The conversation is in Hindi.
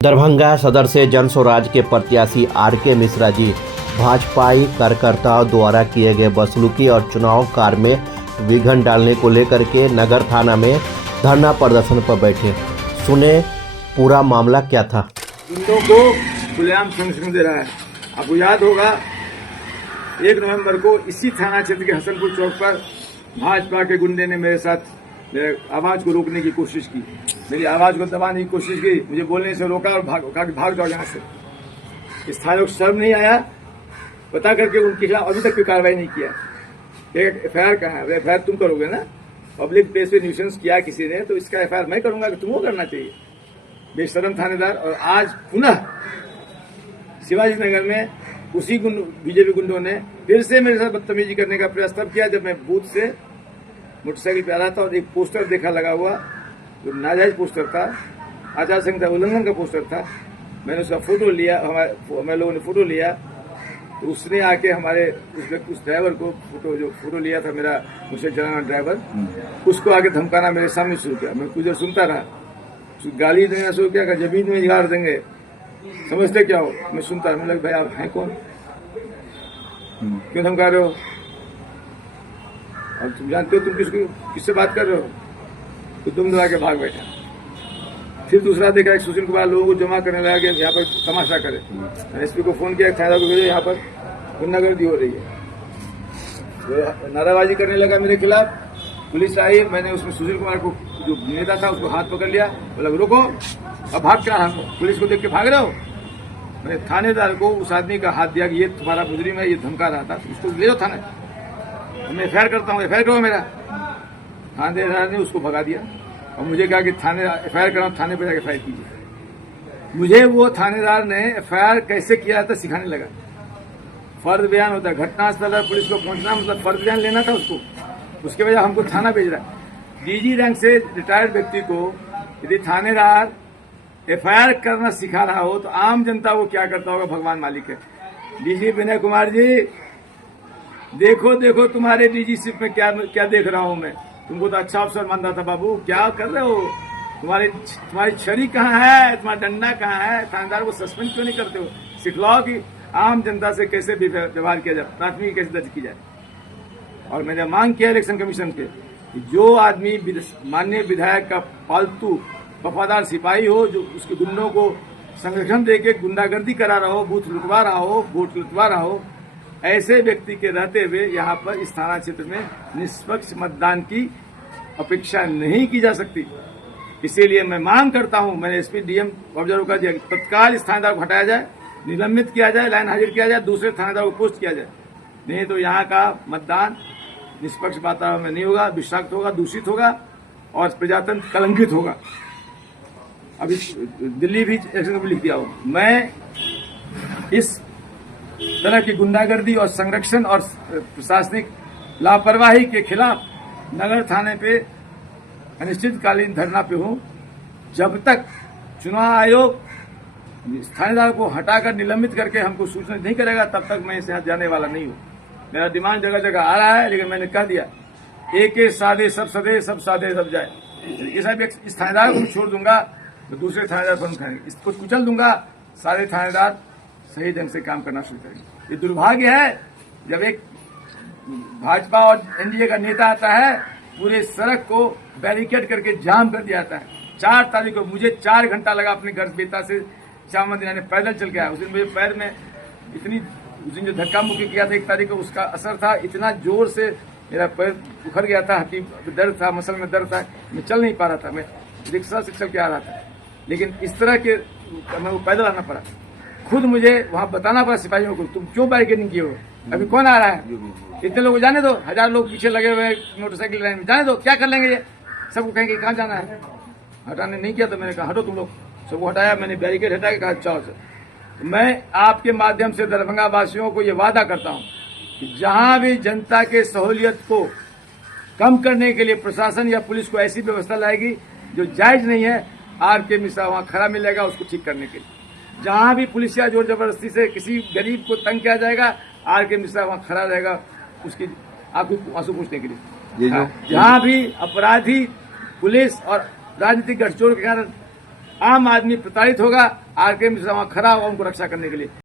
दरभंगा सदर से जन स्वराज के प्रत्याशी आर.के. मिश्रा जी भाजपाई कार्यकर्ताओं द्वारा किए गए बदसलूकी और चुनाव कार्य में विघ्न डालने को लेकर के नगर थाना में धरना प्रदर्शन पर बैठे। सुने पूरा मामला क्या था। गुंडों को खुलेआम संरक्षण दे रहा है। आपको याद होगा 1 नवंबर को इसी थाना क्षेत्र के हसनपुर चौक पर भाजपा के गुंडे ने मेरे साथ मेरे आवाज को रोकने की कोशिश की, मेरी आवाज को दबाने की कोशिश की, मुझे बोलने से रोका और भाग जाओ यहाँ से। इस थाने को शर्म नहीं आया, पता करके उनके खिलाफ अभी तक कोई कार्रवाई नहीं किया। एफआईआर कहाँ है? एफआईआर तुम करोगे ना, पब्लिक प्लेस पे न्यूसेंस किया किसी ने तो इसका एफआईआर मैं करूंगा कि तुमको करना चाहिए, बेशरम थानेदार। और आज पुनः शिवाजी नगर में उसी बीजेपी गुंडों ने फिर से मेरे साथ बदतमीजी करने का प्रयास तब किया जब मैं बूथ से मोटरसाइकिल पे आ रहा था और एक पोस्टर देखा लगा हुआ जो नाजायज पोस्टर था, आचार संहिता उल्लंघन का पोस्टर था। मैंने उसका फोटो लिया, हमारे लोगों ने फोटो लिया, तो उसने आके हमारे उस ड्राइवर को फोटो लिया था, मेरा मुझसे चलाना ड्राइवर, उसको आके धमकाना मेरे सामने शुरू किया। मैं कुछ देर सुनता रहा, गाली देना शुरू किया, जमीन में गाड़ देंगे, समझते क्या हो। मैं सुनता रहा, भाई आप हैं कौन, क्यों धमका रहे हो, और तुम जानते हो तुम किससे बात कर रहे हो, तो तुम दबा के भाग बैठा। फिर दूसरा देखा एक सुशील कुमार लोगों को जमा करने लगा कि यहाँ पर तमाशा करे। मैंने एसपी को फोन किया, थाना को भेजो, यहाँ पर गुंडागर्दी हो रही है। तो नाराबाजी करने लगा मेरे खिलाफ, पुलिस आई, मैंने उसमें सुशील कुमार को जो नेता था उसको हाथ पकड़ लिया, बोला रुको, अब भाग क्या रहा, पुलिस को देख के भाग रहे हो। मैंने थानेदार को उस आदमी का हाथ दिया कि ये तुम्हारा मुजरिम है, ये धमका रहा था, उसको ले जाओ थाने, मैं एफआईआर करता हूँ, एफआईआर करो मेरा। थानेदार ने उसको भगा दिया और मुझे कहा कि थाने एफआईआर कराओ, थाने पर जाकर एफआईआर कीजिए। मुझे वो थानेदार ने एफआईआर कैसे किया था सिखाने लगा। फर्द बयान होता है, घटनास्थल पर पुलिस को पहुंचना मतलब फर्द बयान लेना था उसको, उसके वजह हमको थाना भेज रहा है। डीजी रैंक से रिटायर्ड व्यक्ति को यदि थानेदार एफआईआर करना सिखा रहा हो तो आम जनता को क्या करता होगा, भगवान मालिक है। डीजी विनय कुमार जी, देखो तुम्हारे डीजीशिप में क्या देख रहा हूं मैं, तुमको तो अच्छा अफसर मानता था बाबू, क्या कर रहे हो, तुम्हारी छड़ी कहाँ है, तुम्हारा डंडा कहाँ है, थानेदार को सस्पेंड क्यों नहीं करते हो, सिखलाओ कि आम जनता से कैसे व्यवहार किया जाए, प्राथमिकी कैसे दर्ज की जाए। और मैंने मांग किया इलेक्शन कमीशन के कि जो आदमी माननीय विधायक का पालतू वफादार सिपाही हो, जो उसके गुंडों को संरक्षण देके गुंडागर्दी करा रहा हो, बूथ लुटवा रहा हो, वोट लुटवा रहा हो, ऐसे व्यक्ति के रहते हुए यहाँ पर इस थाना क्षेत्र में निष्पक्ष मतदान की अपेक्षा नहीं की जा सकती। इसीलिए मैं मांग करता हूँ, मैंने एसपी डीएम ऑब्जर्व कर दिया, तत्काल इस थानेदार को हटाया जाए, निलंबित किया जाए, लाइन हाजिर किया जाए, दूसरे थानेदार को पोस्ट किया जाए, नहीं तो यहाँ का मतदान निष्पक्ष वातावरण में नहीं होगा, विषाक्त होगा, दूषित होगा और प्रजातंत्र कलंकित होगा। अभी दिल्ली भी इलेक्शन को लिख दिया हो। मैं इस तरह की गुंडागर्दी और संरक्षण और प्रशासनिक लापरवाही के खिलाफ नगर थाने पे अनिश्चितकालीन धरना पे हूं। जब तक चुनाव आयोग थानेदार को हटाकर निलंबित करके हमको सूचना नहीं करेगा तब तक मैं इसे जाने वाला नहीं हूं। मेरा डिमांड जगह जगह आ रहा है, लेकिन मैंने कह दिया एक सादे सब सदे, सब सादे सब जाए। इस थानेदार को छोड़ दूंगा तो दूसरे थानेदार बंद करेंगे, इसको कुचल दूंगा, सारे थानेदार सही ढंग से काम करना शुरू करेंगे। ये दुर्भाग्य है जब एक भाजपा और एनडीए का नेता आता है, पूरे सड़क को बैरिकेड करके जाम कर दिया जाता है। 4 तारीख को मुझे 4 घंटा लगा अपने घर बेता से श्याम मंदिर आने, पैदल चल के आया। उस दिन मेरे पैर में उस दिन जो धक्का मुक्की किया था 1 तारीख को, उसका असर था, इतना जोर से मेरा पैर उखड़ गया था, हड्डी दर्द था, मसल में दर्द था, मैं चल नहीं पा रहा था, मैं रिक्शा से चल के आ रहा था। लेकिन इस तरह के मैं पैदल आना पड़ा, खुद मुझे वहां बताना पड़ा सिपाहियों को, तुम क्यों बैरिकेडिंग किए हो, अभी कौन आ रहा है, इतने लोग जाने दो, 1000 लोग पीछे लगे हुए मोटरसाइकिल लाइन में, जाने दो, क्या कर लेंगे ये, सबको कहेंगे कहाँ जाना है। हटाने नहीं किया तो मैंने कहा हटो तुम लोग, सबको हटाया, मैंने बैरिकेड हटा के कहा चलो सर। मैं आपके माध्यम से दरभंगा वासियों को ये वादा करता हूँ कि जहां भी जनता के सहूलियत को कम करने के लिए प्रशासन या पुलिस को ऐसी व्यवस्था लाएगी जो जायज नहीं है, आर.के. मिश्रा वहां खड़ा मिलेगा उसको ठीक करने के लिए। जहां भी पुलिस या जोर जबरदस्ती से किसी गरीब को तंग किया जाएगा, आर.के. मिश्रा वहां खड़ा रहेगा उसकी आपको आंसू पूछने के लिए। जहां भी अपराधी पुलिस और राजनीतिक गठजोड़ के कारण आम आदमी प्रताड़ित होगा, आर के मिश्रा वहां खड़ा होगा उनको रक्षा करने के लिए।